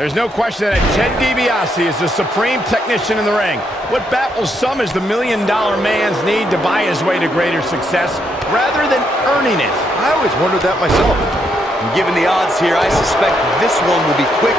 There's no question that Ted DiBiase is the supreme technician in the ring. What baffles some is the million-dollar man's need to buy his way to greater success rather than earning it. I always wondered that myself. And given the odds here, I suspect this one will be quick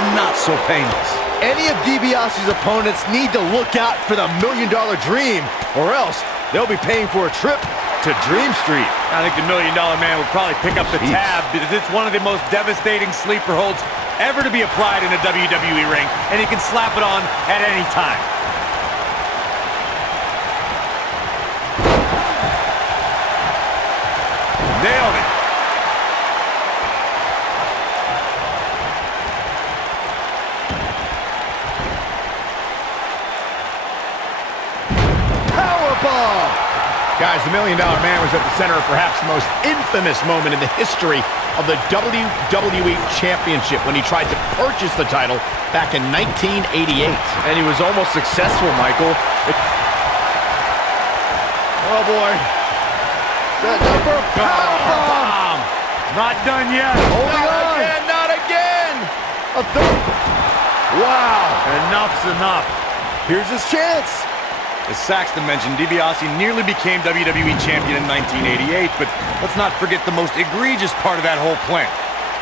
and not so painless. Any of DiBiase's opponents need to look out for the million-dollar dream, or else they'll be paying for a trip to Dream Street. I think the million-dollar man would probably pick up the tab because it's one of the most devastating sleeper holds ever to be applied in a WWE ring, and he can slap it on at any time. Nailed it. Powerbomb! Guys, the million-dollar man was at the center of perhaps the most infamous moment in the history of the WWE Championship when he tried to purchase the title back in 1988. And he was almost successful, Michael. Oh, boy. The number powerbomb! Not done yet. Holding on. Again, not again! A third. Wow. Enough's enough. Here's his chance. As Saxton mentioned, DiBiase nearly became WWE Champion in 1988, but let's not forget the most egregious part of that whole plan.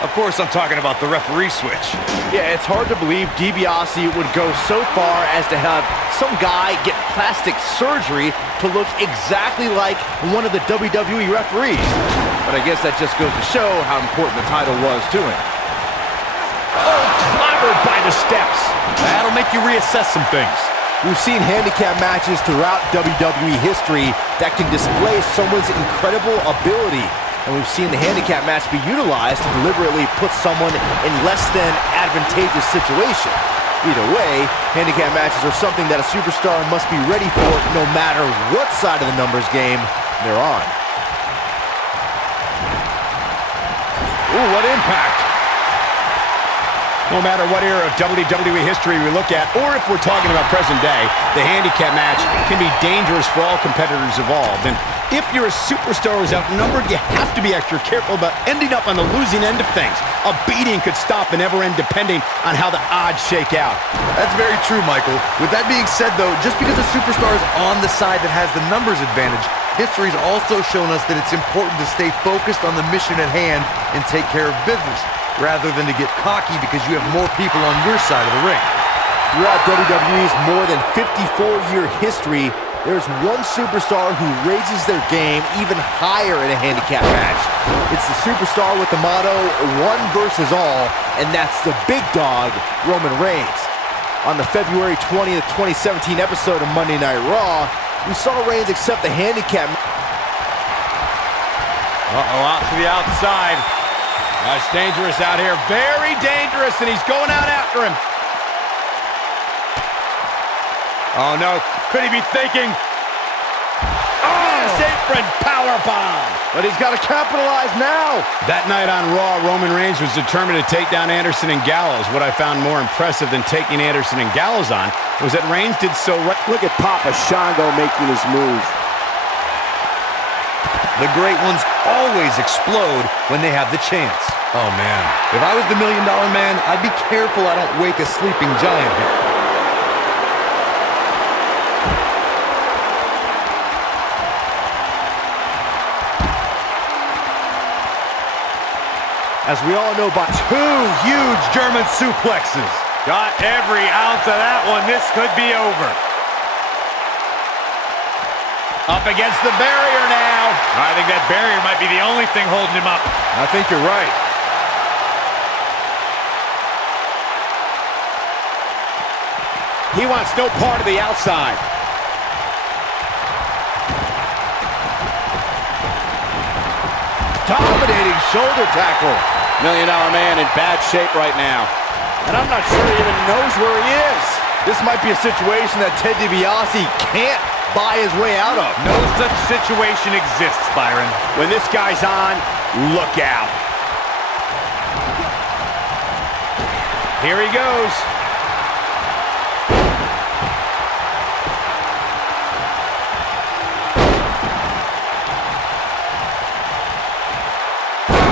Of course, I'm talking about the referee switch. Yeah, it's hard to believe DiBiase would go so far as to have some guy get plastic surgery to look exactly like one of the WWE referees. But I guess that just goes to show how important the title was to him. Oh, clobbered by the steps. That'll make you reassess some things. We've seen handicap matches throughout WWE history that can display someone's incredible ability. And we've seen the handicap match be utilized to deliberately put someone in less than advantageous situation. Either way, handicap matches are something that a superstar must be ready for no matter what side of the numbers game they're on. Ooh, what impact. No matter what era of WWE history we look at, or if we're talking about present day, the handicap match can be dangerous for all competitors involved. And if you're a superstar who's outnumbered, you have to be extra careful about ending up on the losing end of things. A beating could stop and never end depending on how the odds shake out. That's very true, Michael. With that being said, though, just because a superstar is on the side that has the numbers advantage, history's also shown us that it's important to stay focused on the mission at hand and take care of business, rather than to get cocky because you have more people on your side of the ring. Throughout WWE's more than 54-year history, there's one superstar who raises their game even higher in a handicap match. It's the superstar with the motto, one versus all, and that's the big dog, Roman Reigns. On the February 20th, 2017 episode of Monday Night Raw, we saw Reigns accept the handicap. Uh-oh, out to the outside. That's dangerous out here. Very dangerous, and he's going out after him. Oh, no. Could he be thinking? Oh, apron powerbomb. But he's got to capitalize now. That night on Raw, Roman Reigns was determined to take down Anderson and Gallows. What I found more impressive than taking Anderson and Gallows on was that Reigns did so right. Look at Papa Shango making his move. The great ones always explode when they have the chance. Oh, man. If I was the million-dollar man, I'd be careful I don't wake a sleeping giant here. As we all know, by two huge German suplexes. Got every ounce of that one. This could be over. Up against the barrier now. I think that barrier might be the only thing holding him up. I think you're right. He wants no part of the outside. Dominating shoulder tackle. Million-dollar man in bad shape right now. And I'm not sure he even knows where he is. This might be a situation that Ted DiBiase can't buy his way out of. No such situation exists, Byron. When this guy's on, look out. Here he goes.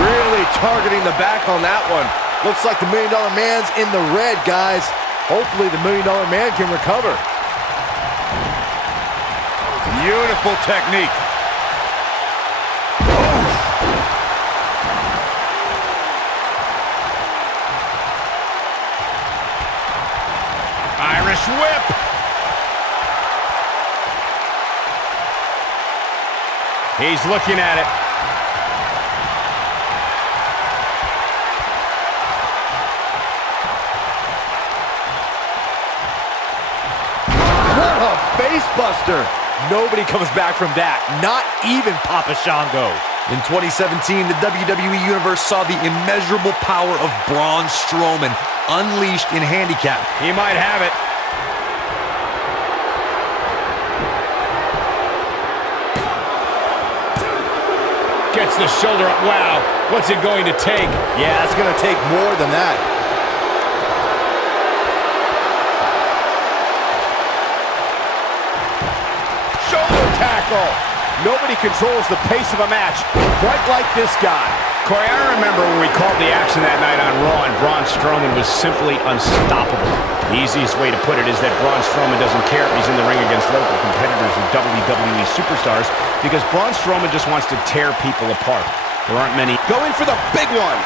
Really targeting the back on that one. Looks like the $1 Million Man's in the red, guys. Hopefully the $1 Million Man can recover. Beautiful technique. Irish whip. He's looking at it. What a face buster. Nobody comes back from that. Not even Papa Shango. In 2017, the WWE Universe saw the immeasurable power of Braun Strowman unleashed in Handicap. He might have it. Gets the shoulder up. Wow. What's it going to take? Yeah, it's going to take more than that. Shoulder tackle. Nobody controls the pace of a match quite like this guy. Corey, I remember when we called the action that night on Raw, and Braun Strowman was simply unstoppable. The easiest way to put it is that Braun Strowman doesn't care if he's in the ring against local competitors and WWE superstars, because Braun Strowman just wants to tear people apart. There aren't many. Going for the big one.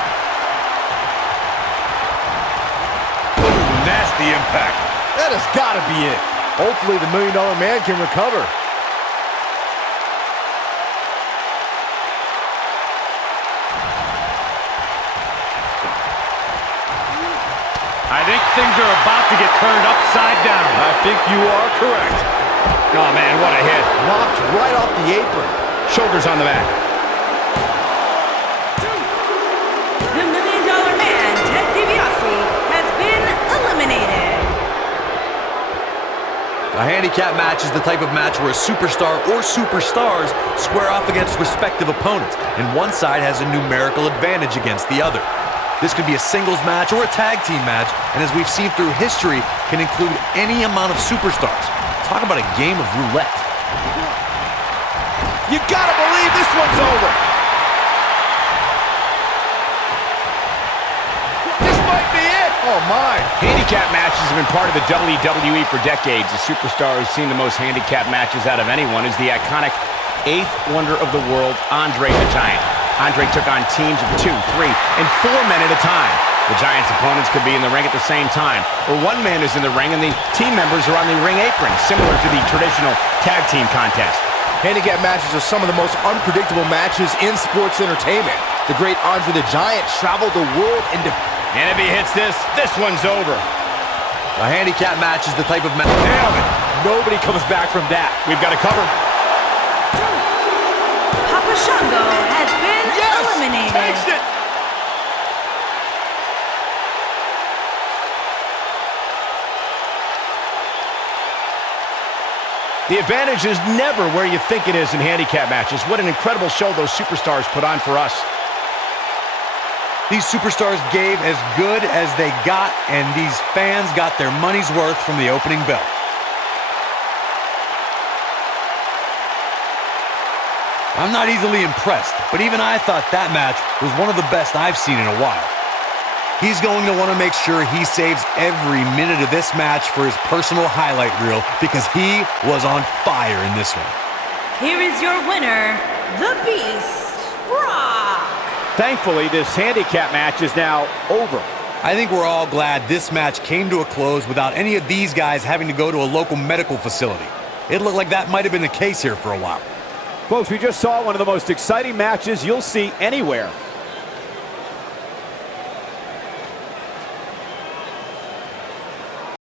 Ooh, nasty impact. That has got to be it. Hopefully the $1 Million Man can recover. I think things are about to get turned upside down. I think you are correct. Oh, man, what a hit. Knocked right off the apron. Shoulders on the mat. The $1 Million Man, DiBiase, has been eliminated. A handicap match is the type of match where a superstar or superstars square off against respective opponents, and one side has a numerical advantage against the other. This could be a singles match or a tag team match, and as we've seen through history, can include any amount of superstars. Talk about a game of roulette. You gotta believe this one's over. This might be it. Oh, my. Handicap matches have been part of the WWE for decades. The superstar who's seen the most handicap matches out of anyone is the iconic 8th wonder of the world, Andre the Giant. Andre took on teams of 2, 3, and 4 men at a time. The Giant's opponents could be in the ring at the same time, or one man is in the ring and the team members are on the ring apron, similar to the traditional tag team contest. Handicap matches are some of the most unpredictable matches in sports entertainment. The great Andre the Giant traveled the world and And if he hits this, this one's over. A handicap match is the type of match. Damn it. nobody comes back from that. We've got a cover. Papa Shango has been eliminated. Takes it. The advantage is never where you think it is in handicap matches. What an incredible show those superstars put on for us. These superstars gave as good as they got, and these fans got their money's worth from the opening bell. I'm not easily impressed, but even I thought that match was one of the best I've seen in a while. He's going to want to make sure he saves every minute of this match for his personal highlight reel, because he was on fire in this one. Here is your winner, the Beast, Brock. Thankfully, this handicap match is now over. I think we're all glad this match came to a close without any of these guys having to go to a local medical facility. It looked like that might have been the case here for a while. Folks, we just saw one of the most exciting matches you'll see anywhere.